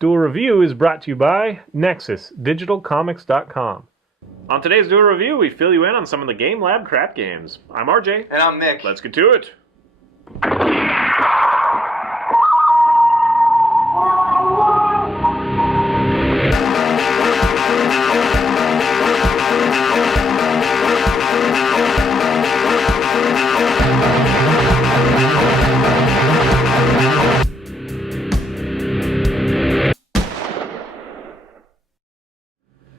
Duel Review is brought to you by NexusDigitalComics.com. On today's Duel Review, we fill you in on some of the Game Lab crap games. I'm RJ. And I'm Nick. Let's get to it.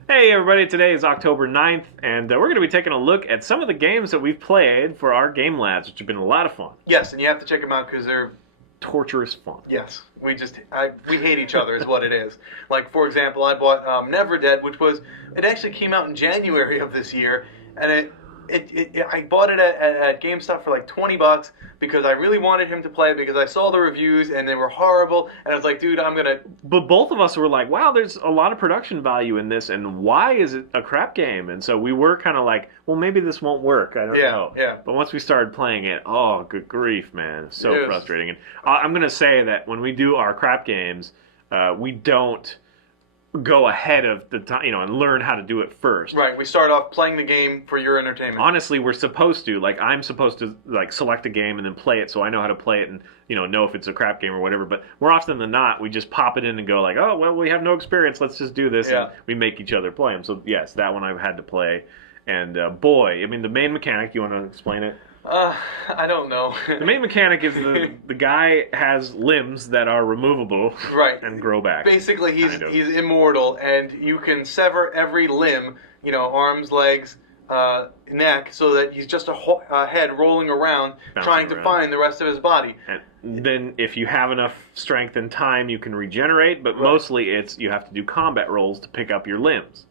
Hey everybody, today is October 9th, and we're going to be taking a look at some of the games that we've played for our Game Labs, which have been a lot of fun. Yes, and you have to check them out because they're... torturous fun. Yes, we hate each other is what it is. Like, for example, I bought Never Dead, it actually came out in January of this year, and I bought it at GameStop for like $20 because I really wanted him to play it because I saw the reviews and they were horrible, and I was like, dude, I'm gonna... But both of us were like, wow, there's a lot of production value in this, and why is it a crap game? And so we were kind of like, well, maybe this won't work. I don't know. Yeah. But once we started playing it, oh, good grief, man. It's so frustrating. And I'm going to say that when we do our crap games, we don't go ahead of the time, and learn how to do it first. Right, we start off playing the game for your entertainment. Honestly, we're supposed to. Like, I'm supposed to, select a game and then play it so I know how to play it and, know if it's a crap game or whatever. But more often than not, we just pop it in and go like, oh, well, we have no experience. Let's just do this. Yeah. And we make each other play them. So, yes, that one I've had to play. And, boy, I mean, the main mechanic, you want to explain it? I don't know. The main mechanic is the guy has limbs that are removable, right, and grow back. Basically, he's immortal, and you can sever every limb, arms, legs, neck, so that he's just a head rolling around, trying to find the rest of his body. And then, if you have enough strength and time, you can regenerate. But mostly, you have to do combat rolls to pick up your limbs.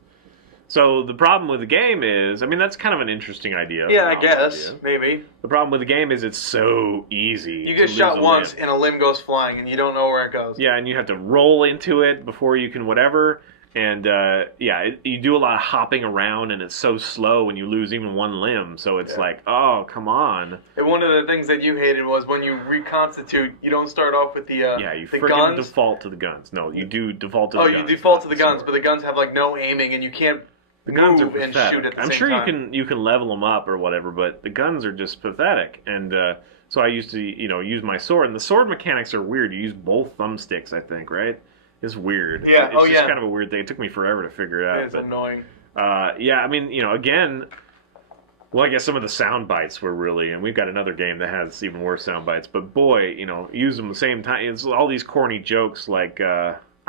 So the problem with the game is, I mean, that's kind of an interesting idea. Yeah, I guess, maybe. The problem with the game is it's so easy. You get shot once and a limb goes flying and you don't know where it goes. Yeah, and you have to roll into it before you can whatever. And, you do a lot of hopping around and it's so slow when you lose even one limb. So it's like, oh, come on. And one of the things that you hated was when you reconstitute, you don't start off with the guns. Yeah, you freaking default to the guns. No, you do default to the guns. Oh, you default to the guns, but the guns have, no aiming and you can't... The guns are and pathetic. shoot at the I'm same sure time. you can level them up or whatever, but the guns are just pathetic. And so I used to use my sword, and the sword mechanics are weird. You use both thumbsticks, I think, right? It's weird. Yeah. It's just kind of a weird thing. It took me forever to figure it out. It's annoying. Yeah, I mean, again. Well, I guess some of the sound bites were really, and we've got another game that has even worse sound bites. But boy, use them the same time. It's all these corny jokes like.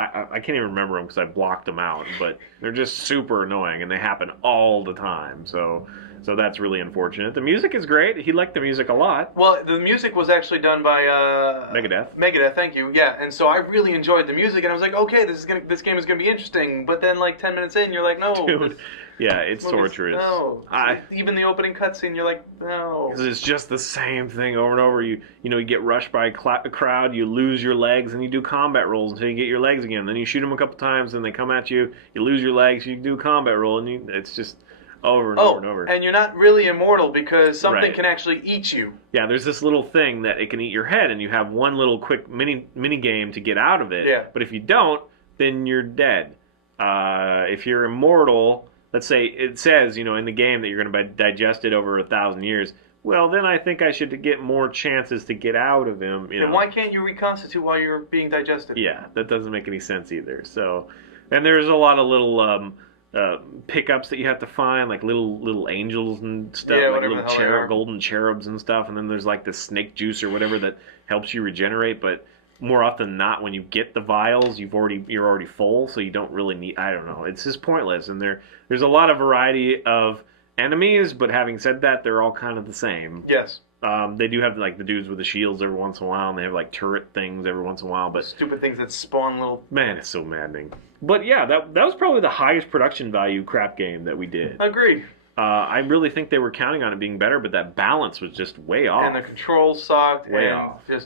I can't even remember them because I blocked them out, but they're just super annoying, and they happen all the time, so that's really unfortunate. The music is great. He liked the music a lot. Well, the music was actually done by... Megadeth. Megadeth, thank you, yeah, and so I really enjoyed the music, and I was like, okay, this game is going to be interesting, but then 10 minutes in, you're like, no. Dude, yeah, it's torturous. No. Even the opening cutscene, you're like, no. It's just the same thing over and over. You get rushed by a crowd, you lose your legs, and you do combat rolls until you get your legs again. Then you shoot them a couple times, and they come at you, you lose your legs, you do a combat roll, and it's just over and over and over. And you're not really immortal because something can actually eat you. Yeah, there's this little thing that it can eat your head, and you have one little quick mini game to get out of it. Yeah. But if you don't, then you're dead. If you're immortal... Let's say it says, in the game that you're going to be digested over 1,000 years. Well, then I think I should get more chances to get out of him. And why can't you reconstitute while you're being digested? Yeah, that doesn't make any sense either. So, and there's a lot of little pickups that you have to find, like little angels and stuff, like little golden cherubs and stuff. And then there's this snake juice or whatever that helps you regenerate, but. More often than not, when you get the vials, you're already full, so you don't really need. I don't know. It's just pointless, and there's a lot of variety of enemies. But having said that, they're all kind of the same. Yes. They do have the dudes with the shields every once in a while, and they have turret things every once in a while. But stupid things that spawn little. Man, it's so maddening. But yeah, that was probably the highest production value crap game that we did. Agreed. I really think they were counting on it being better, but that balance was just way off. And the controls sucked. Way off. It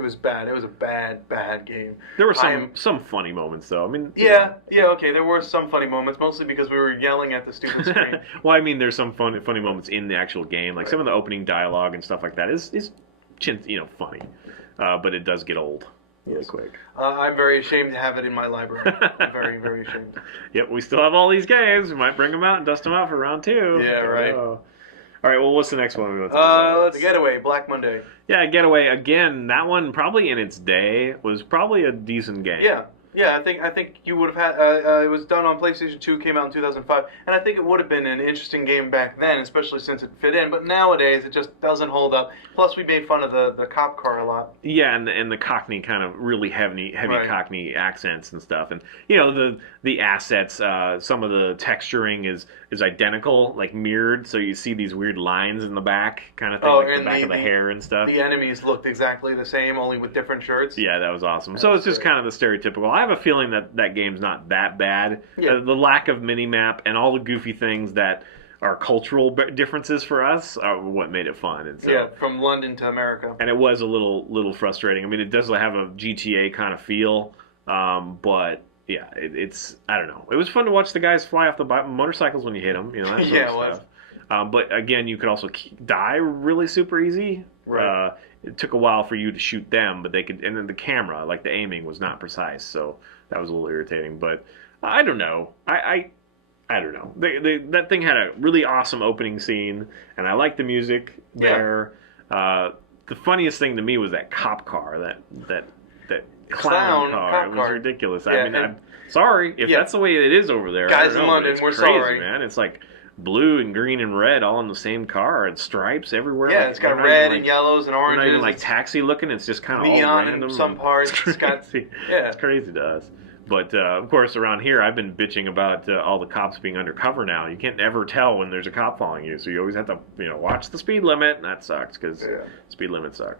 was bad. It was a bad game. There were some funny moments, though. I mean, okay. There were some funny moments, mostly because we were yelling at the stupid screen. Well, I mean, there's some funny moments in the actual game, like some of the opening dialogue and stuff like that is funny, but it does get old. really quick. I'm very ashamed to have it in my library. I'm very, very ashamed. Yep, we still have all these games. We might bring them out and dust them out for round 2. Yeah, right. All right, well, what's the next one we want to talk about? The Getaway, Black Monday. Yeah, Getaway, again, that one probably in its day was probably a decent game. Yeah, I think you would have had. It was done on PlayStation 2, came out in 2005, and I think it would have been an interesting game back then, especially since it fit in. But nowadays, it just doesn't hold up. Plus, we made fun of the cop car a lot. Yeah, and the Cockney kind of really heavy right. Cockney accents and stuff, and you know the assets. Some of the texturing is identical, like mirrored, so you see these weird lines in the back, kind of thing, like the back of the hair and stuff. The enemies looked exactly the same, only with different shirts. Yeah, that was awesome. So it's just kind of the stereotypical. I have a feeling that game's not that bad. Yeah. The lack of minimap and all the goofy things that are cultural differences for us are what made it fun. And so, yeah, from London to America. And it was a little frustrating. I mean, it does have a GTA kind of feel, but yeah, it's I don't know. It was fun to watch the guys fly off the motorcycles when you hit them. You know, that sort of stuff. But again, you could also die really super easy. Right. It took a while for you to shoot them, but they could. And then the camera, like the aiming, was not precise, so that was a little irritating. But I don't know. I don't know. That thing had a really awesome opening scene, and I liked the music there. The funniest thing to me was that cop car, that clown car. It was ridiculous. Yeah, I mean, I'm sorry if that's the way it is over there. Guys in London, we're crazy, sorry, man. It's like blue and green and red all in the same car, and stripes everywhere. Yeah, it's got red and yellows and oranges. Not even like taxi looking. It's just kind of all random. In some parts. It's crazy. It's crazy to us. But of course, around here, I've been bitching about all the cops being undercover now. You can't ever tell when there's a cop following you, so you always have to, watch the speed limit, and that sucks because speed limits suck.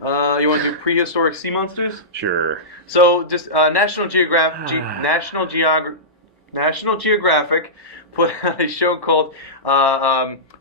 You want to do prehistoric sea monsters? Sure. So just National Geographic put out a show called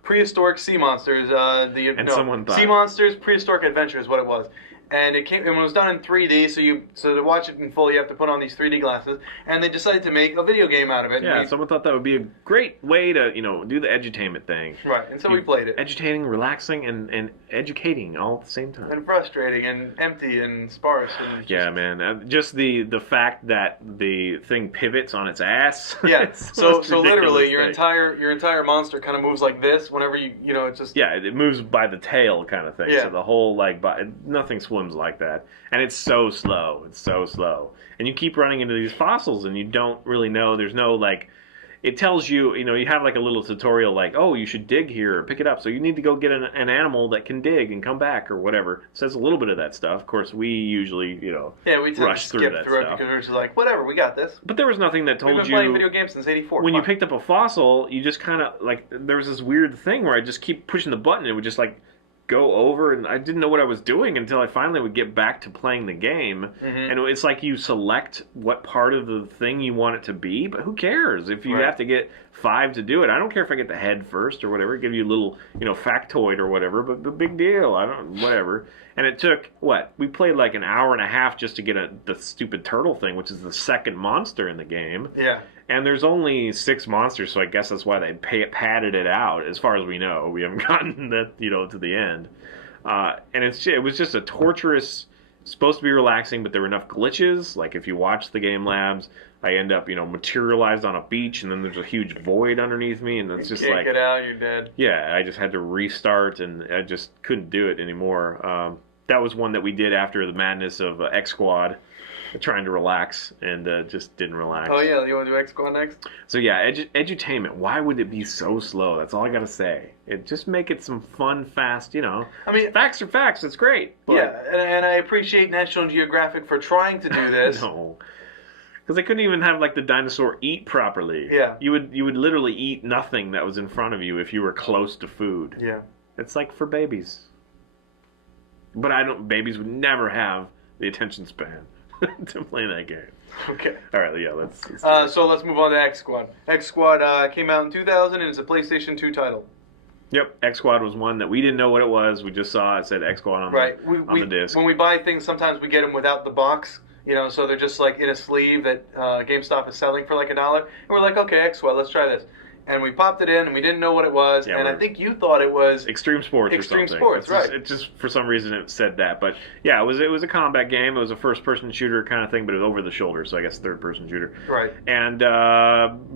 Prehistoric Sea Monsters. Sea Monsters Prehistoric Adventure is what it was. And it was done in 3D, so to watch it in full, you have to put on these 3D glasses. And they decided to make a video game out of it. Yeah, someone thought that would be a great way to, do the edutainment thing. Right, and so we played it. Edutaining, relaxing, and educating all at the same time. And frustrating, and empty, and sparse. And yeah, man. Just the fact that the thing pivots on its ass. Yeah, so literally, your entire monster kind of moves like this whenever it's just... Yeah, it moves by the tail kind of thing. Yeah. So the whole, nothing swims like that, and it's so slow, and you keep running into these fossils and you don't really know, there's no it tells you, you have a little tutorial oh, you should dig here or pick it up, so you need to go get an animal that can dig and come back or whatever. It says a little bit of that stuff. Of course, we usually we rush through it because we're just whatever, we got this. But there was nothing that told you. We've been playing video games since '84. When you picked up a fossil, you just kind of there was this weird thing where I just keep pushing the button, and it would just go over, and I didn't know what I was doing until I finally would get back to playing the game. Mm-hmm. And it's you select what part of the thing you want it to be, but who cares if you have to get 5 to do it? I don't care if I get the head first or whatever, give you a little factoid or whatever, but big deal, whatever. And it took we played an hour and a half just to get the stupid turtle thing, which is the second monster in the game. Yeah. And there's only 6 monsters, so I guess that's why they padded it out. As far as we know, we haven't gotten that to the end. And it was just a torturous. Supposed to be relaxing, but there were enough glitches. If you watch the game labs, I end up materialized on a beach, and then there's a huge void underneath me, and it's just you can't get out, you're dead. Yeah, I just had to restart, and I just couldn't do it anymore. That was one that we did after the madness of X Squad. Trying to relax and just didn't relax. Oh yeah, you want to do X Squad next? So yeah, edutainment. Why would it be so slow? That's all I gotta say. Just make it some fun, fast. I mean, facts are facts. It's great. But... Yeah, and I appreciate National Geographic for trying to do this. No, because they couldn't even have the dinosaur eat properly. Yeah, you would literally eat nothing that was in front of you if you were close to food. Yeah, it's for babies. But babies would never have the attention span to play that game. Okay. All right, yeah, let's so let's move on to X Squad. X Squad came out in 2000 and it's a PlayStation 2 title. Yep, X Squad was one that we didn't know what it was. We just saw it said X Squad on the disc. When we buy things, sometimes we get them without the box. So they're just in a sleeve that GameStop is selling for $1. And we're okay, X Squad, let's try this. and we popped it in, and we didn't know what it was, and I think you thought it was Extreme Sports or something. Extreme Sports, right. It just, for some reason, it said that. But, yeah, it was a combat game. It was a first-person shooter kind of thing, but it was over the shoulder, so I guess third-person shooter. Right. And,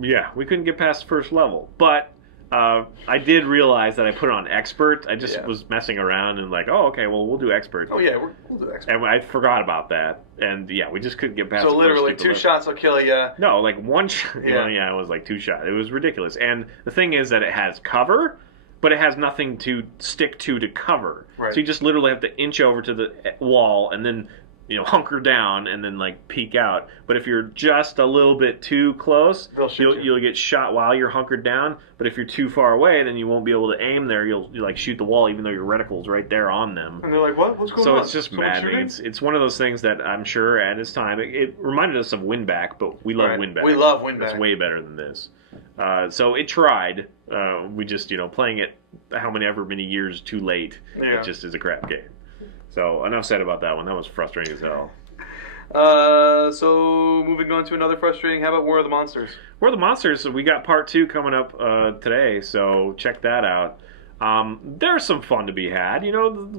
yeah, we couldn't get past the first level. But I did realize that I put it on expert. I just was messing around and like, oh, okay, well, we'll do expert. Oh, yeah, we'll do expert. And I forgot about that. And, yeah, we just couldn't get past So literally 2 shots will kill you. No, like 1 shot. Yeah, it was like 2 shots. It was ridiculous. And the thing is that it has cover, but it has nothing to stick to cover. Right. So you just literally have to inch over to the wall and then, hunker down and then like peek out. But if you're just a little bit too close, you'll get shot while you're hunkered down. But if you're too far away, then you won't be able to aim there. You'll like shoot the wall even though your reticle's right there on them. And they're like, what? What's going on? So it's just maddening. It's one of those things that I'm sure at its time it reminded us of Winback, but we love Winback. We love Winback. It's way better than this. So it tried. We just playing it ever many years too late. Yeah. It just is a crap game. So enough said about that one. That was frustrating as hell. So moving on to another frustrating. How about War of the Monsters? War of the Monsters. We got part 2 coming up today, so check that out. There's some fun to be had.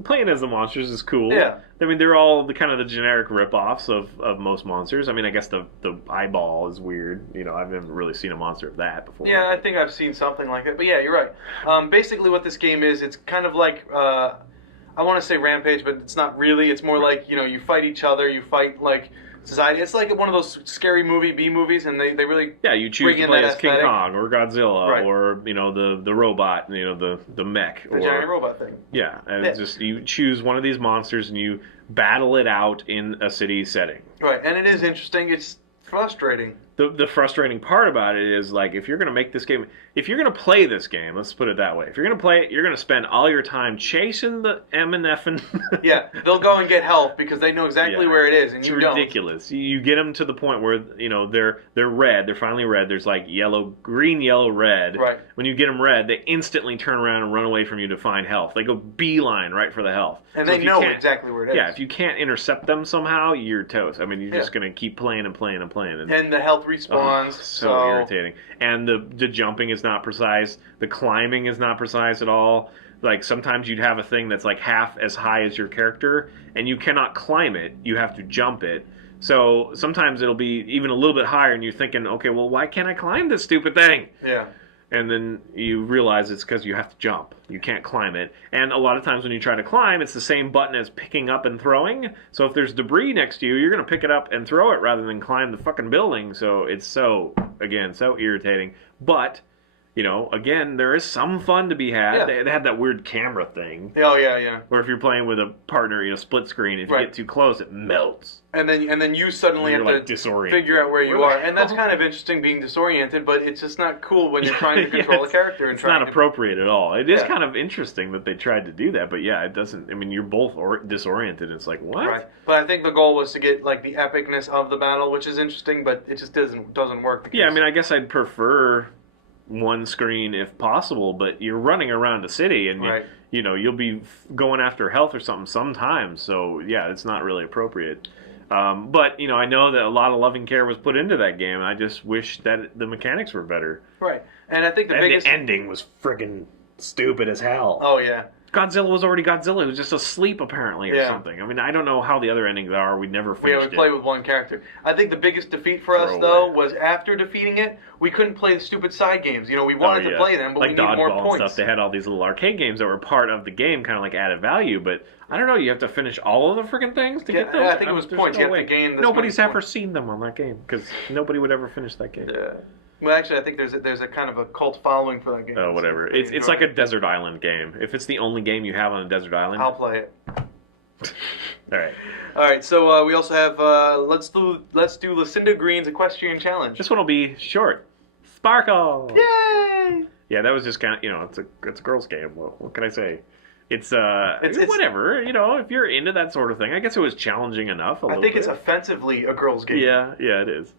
Playing as the monsters is cool. Yeah. I mean, they're all the kind of the generic rip-offs of most monsters. I mean, I guess the eyeball is weird. I've never really seen a monster of that before. Yeah, I think I've seen something like it. But yeah, you're right. Basically, what this game is, it's kind of like. I want to say Rampage, but it's not really. It's more like, you fight each other, you fight, like, society. It's like one of those scary B-movies, and they really you choose to play as King Kong or Godzilla right. or, the robot, the mech. The giant robot thing. Yeah, just you choose one of these monsters and you battle it out in a city setting. Right, and it is interesting. It's frustrating. The frustrating part about it is, like, if you're going to make this game, if you're going to play this game, let's put it that way, if you're going to play it, you're going to spend all your time chasing the M and F and... Yeah, they'll go and get health because they know exactly where it is, and you don't. It's ridiculous. You get them to the point where, they're red, they're finally red, there's like green, yellow, red. Right. When you get them red, they instantly turn around and run away from you to find health. They go beeline right for the health. And they know exactly where it is. Yeah, if you can't intercept them somehow, you're toast. I mean, you're just going to keep playing and playing and playing. And the health respawns. So irritating. And the jumping is not precise. The climbing is not precise at all. Like, sometimes you'd have a thing that's like half as high as your character, and you cannot climb it. You have to jump it. So sometimes it'll be even a little bit higher, and you're thinking, okay, well, why can't I climb this stupid thing? Yeah. And then you realize it's because you have to jump. You can't climb it. And a lot of times when you try to climb, it's the same button as picking up and throwing. So if there's debris next to you, you're going to pick it up and throw it rather than climb the fucking building. So it's so irritating. But, again, there is some fun to be had. Yeah. They had that weird camera thing. Oh, yeah. Where if you're playing with a partner, split screen, if you get too close, it melts. And then you suddenly have to figure out where you are. And that's kind of interesting, being disoriented, but it's just not cool when you're trying to control a character. It's not appropriate at all. It is kind of interesting that they tried to do that, but yeah, it doesn't... I mean, you're both disoriented. It's like, what? Right. But I think the goal was to get, like, the epicness of the battle, which is interesting, but it just doesn't work. Yeah, I mean, I guess I'd prefer one screen if possible, but you're running around a city, and you'll be going after health or something sometimes, so yeah, it's not really appropriate. But, I know that a lot of loving care was put into that game, and I just wish that the mechanics were better. Right. And I think the ending was friggin' stupid as hell. Oh, yeah. Godzilla was already Godzilla. He was just asleep, apparently, or something. I mean, I don't know how the other endings are. We never finished it. We play with one character. I think the biggest defeat for us, though, was after defeating it, we couldn't play the stupid side games. We wanted to play them, but we needed more points. And stuff. They had all these little arcade games that were part of the game, kind of like added value, but I don't know, you have to finish all of the freaking things to get those? I think it was points. You have to gain Nobody's ever seen them on that game, because nobody would ever finish that game. Yeah. Well, actually, I think there's a kind of a cult following for that game. Oh, whatever. It's like a desert island game. If it's the only game you have on a desert island, I'll play it. All right. So we also have let's do Lucinda Green's Equestrian Challenge. This one will be short. Sparkle. Yay! Yeah, that was just kind of it's a girls' game. Well, what can I say? It's whatever, if you're into that sort of thing. I guess it was challenging enough. I think it's offensively a girls' game. Yeah, it is.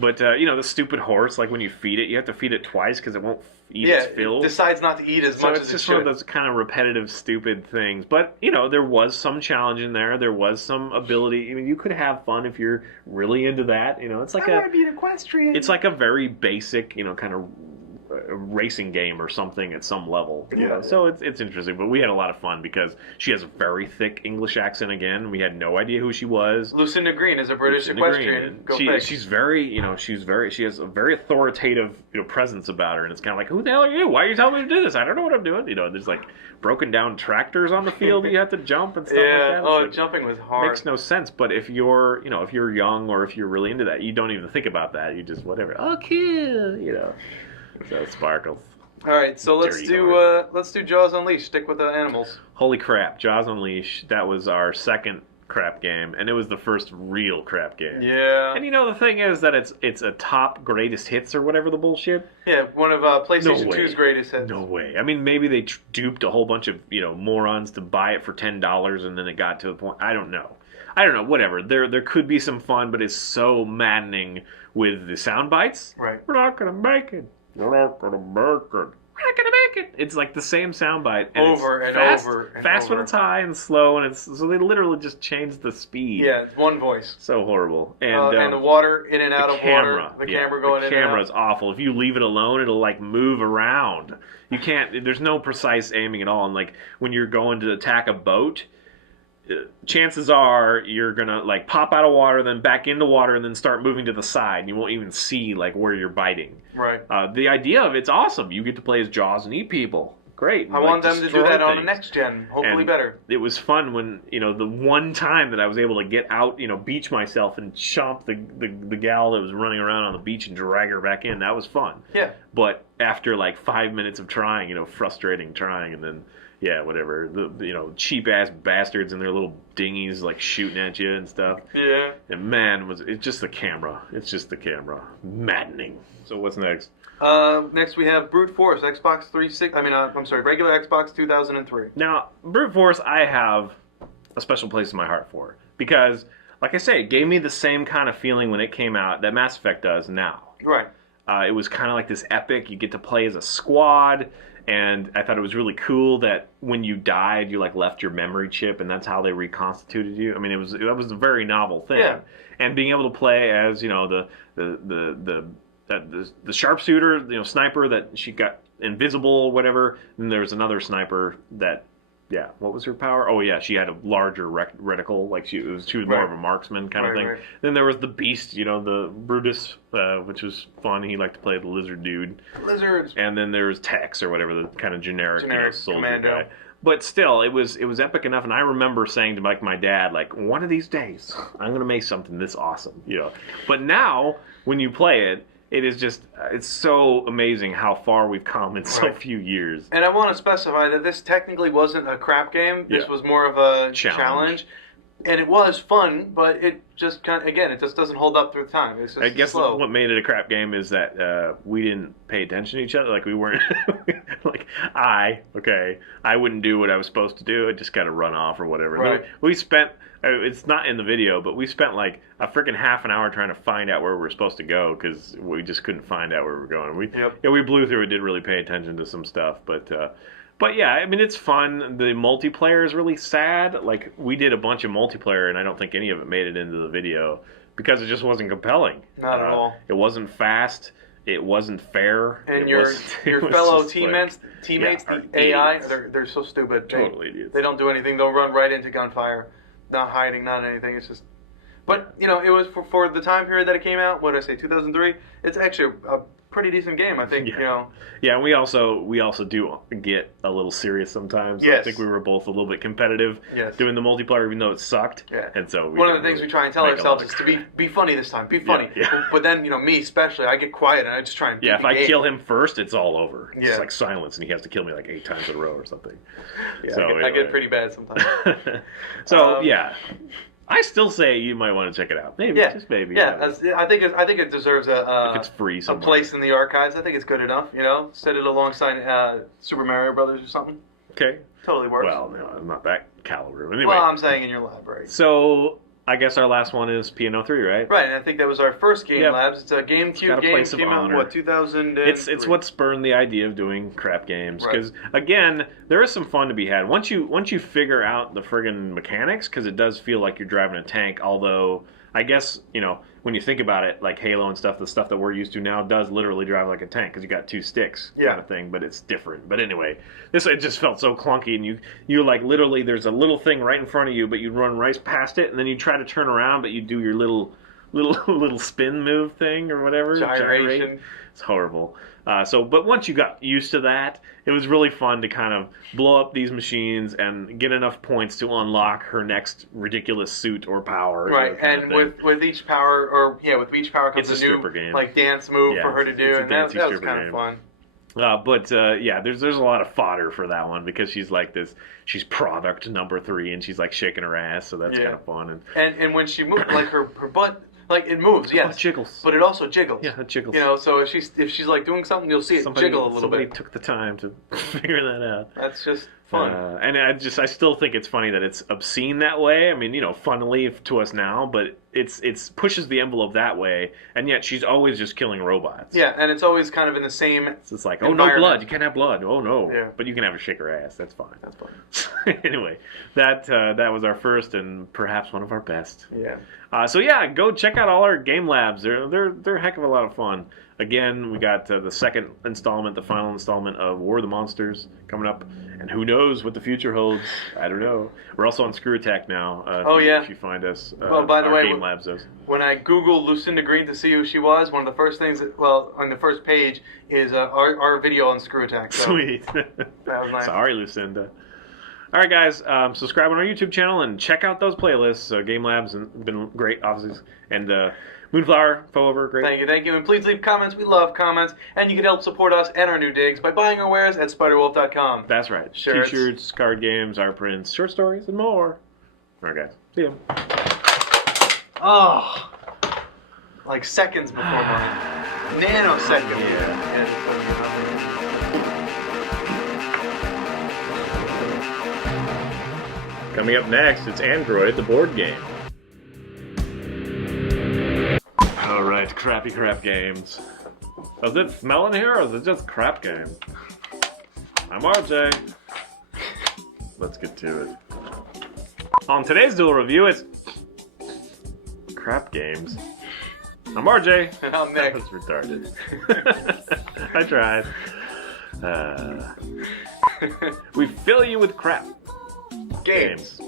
But, the stupid horse, like when you feed it, you have to feed it twice because it won't eat its fill. It decides not to eat as much as it should. So it's just one of those kind of repetitive, stupid things. But, there was some challenge in there. There was some ability. I mean, you could have fun if you're really into that. It's like I want to be an equestrian. It's like a very basic, kind of a racing game or something at some level. You Yeah. know? So it's interesting. But we had a lot of fun because she has a very thick English accent again. We had no idea who she was. Lucinda Green is a British equestrian. She's very, she has a very authoritative, presence about her, and it's kind of like, who the hell are you? Why are you telling me to do this? I don't know what I'm doing. There's like broken down tractors on the field that you have to jump and stuff like that. Oh, like, jumping was hard. Makes no sense. But if you're, if you're young or if you're really into that, you don't even think about that. You just whatever. Oh, cool. So it sparkles. All right, so let's do Jaws Unleashed. Stick with the animals. Holy crap, Jaws Unleashed. That was our second crap game, and it was the first real crap game. Yeah. And the thing is that it's a top greatest hits or whatever the bullshit. Yeah, one of PlayStation 2's greatest hits. No way. I mean, maybe they duped a whole bunch of morons to buy it for $10, and then it got to the point. I don't know. Whatever. There could be some fun, but it's so maddening with the sound bites. Right. We're not gonna make it. We're not gonna make it. We're not gonna make it. It's like the same soundbite over and over. Fast when it's high and slow, and so they literally just changed the speed. Yeah, it's one voice. So horrible. And the water in and out of camera, water. The camera going in and out. The camera is awful. If you leave it alone, it'll like move around. You can't. There's no precise aiming at all. And like when you're going to attack a boat, chances are you're gonna like pop out of water, then back into water, and then start moving to the side. You won't even see like where you're biting. Right. The idea of it's awesome. You get to play as Jaws and eat people. Great. I want them to do that on the next gen. Hopefully better. It was fun when the one time that I was able to get out, beach myself and chomp the gal that was running around on the beach and drag her back in. That was fun. Yeah. But after like 5 minutes of trying, frustrating trying, and then. Yeah, whatever. The cheap ass bastards in their little dinghies like shooting at you and stuff. Yeah. And man, it's just the camera. It's just the camera. Maddening. So what's next? Next we have Brute Force, Xbox 360. Regular Xbox 2003. Now, Brute Force, I have a special place in my heart for because, like I say, it gave me the same kind of feeling when it came out that Mass Effect does now. Right. It was kind of like this epic. You get to play as a squad. And I thought it was really cool that when you died, you like left your memory chip, and that's how they reconstituted you. I mean, that was a very novel thing. Yeah. And being able to play as the sharpshooter, sniper that she got invisible, whatever. And there was another sniper that. Yeah, what was her power? Oh yeah, she had a larger reticle, like she was more of a marksman kind of thing. Right. Then there was the beast, the Brutus, which was fun. He liked to play the lizard dude. Lizards. And then there was Tex or whatever, the kind of generic soldier commando guy. But still, it was epic enough, and I remember saying to my dad, like, one of these days, I'm gonna make something this awesome, But now, when you play it. It is just, it's so amazing how far we've come in so few years. And I want to specify that this technically wasn't a crap game. This was more of a challenge. And it was fun, but it just it just doesn't hold up through time. It's just I guess slow. What made it a crap game is that we didn't pay attention to each other. Like we weren't, I wouldn't do what I was supposed to do. I just got to run off or whatever. Right. We spent, it's not in the video, but we spent like a freaking half an hour trying to find out where we were supposed to go because we just couldn't find out where we were going. We blew through it, didn't really pay attention to some stuff, But yeah, I mean, it's fun. The multiplayer is really sad. Like, we did a bunch of multiplayer, and I don't think any of it made it into the video because it just wasn't compelling. Not at all. It wasn't fast. It wasn't fair. And your fellow teammates, the AI, they're so stupid. Totally idiots. They don't do anything. They'll run right into gunfire. Not hiding, not anything. It's just... But, it was for the time period that it came out, what did I say, 2003? It's actually a pretty decent game, I think, Yeah, and we also do get a little serious sometimes. Yes. I think we were both a little bit competitive doing the multiplayer, even though it sucked. Yeah. And so one of the things we try and tell ourselves is to be funny this time. Be funny. Yeah. But then, me especially, I get quiet and I just try and if I kill him first, it's all over. It's Yeah. like silence, and he has to kill me like 8 times in a row or something. Yeah, so I get pretty bad sometimes. So, I still say you might want to check it out. Maybe, just maybe. Yeah, I think it deserves if it's free a place in the archives. I think it's good enough. Set it alongside Super Mario Brothers or something. Okay, totally works. Well, no, I'm not that caliber. Anyway, well, I'm saying in your library. So I guess our last one is Piano 3, right? Right, and I think that was our first Game Labs. It's a GameCube game. Came out in 2000? It's what spurned the idea of doing crap games. Because again, there is some fun to be had once you figure out the friggin' mechanics. Because it does feel like you're driving a tank. Although I guess when you think about it, like Halo and stuff, the stuff that we're used to now does literally drive like a tank because you got 2 sticks kind of thing, but it's different. But anyway, it just felt so clunky, and you like literally there's a little thing right in front of you, but you run right past it, and then you try to turn around, but you do your little spin move thing or whatever. Gyration. It's horrible. But once you got used to that, it was really fun to kind of blow up these machines and get enough points to unlock her next ridiculous suit or power. Right, and with each power, with each power comes a new like dance move for her to do, and that was kind of fun. There's a lot of fodder for that one because she's like this. She's product number 3, and she's like shaking her ass, so that's kind of fun. And when she moves, like her butt. Like, it moves, yes. It jiggles. But it also jiggles. Yeah, it jiggles. You know, so if she's like doing something, you'll see it jiggle a little bit. Somebody took the time to figure that out. That's just fun. And I still think it's funny that it's obscene that way. I mean, you know, funnily to us now, but it's pushes the envelope that way, and yet she's always just killing robots. Yeah, and it's always kind of in the same It's like, oh, no blood. You can't have blood. Oh, no. Yeah. But you can have her shake her ass. That's fine. That's fine. Anyway, that was our first and perhaps one of our best. Yeah. Go check out all our game labs. They're a heck of a lot of fun. Again, we got the second installment, the final installment of War of the Monsters coming up, and who knows what the future holds? I don't know. We're also on Screw Attack now. If you find us. Well, by the way, game labs is. When I Googled Lucinda Green to see who she was, one of the first things on the first page is our video on Screw Attack. So Sweet. That was nice. Sorry, Lucinda. All right, guys, subscribe on our YouTube channel and check out those playlists. Game Labs have been great, obviously. And Moonflower, Forever, great. Thank you. And please leave comments. We love comments. And you can help support us and our new digs by buying our wares at SpiderWolf.com. That's right. Shirts. T-shirts, card games, art prints, short stories, and more. All right, guys. See ya. Oh, like seconds before mine. Nanoseconds. Yeah. Coming up next, it's Android, the board game. All right, crappy crap games. Is it smelling here, or is it just crap game? I'm RJ. Let's get to it. On today's Duel review, it's crap games. I'm RJ. And I'm Nick. That was retarded. I tried. We fill you with crap. Games.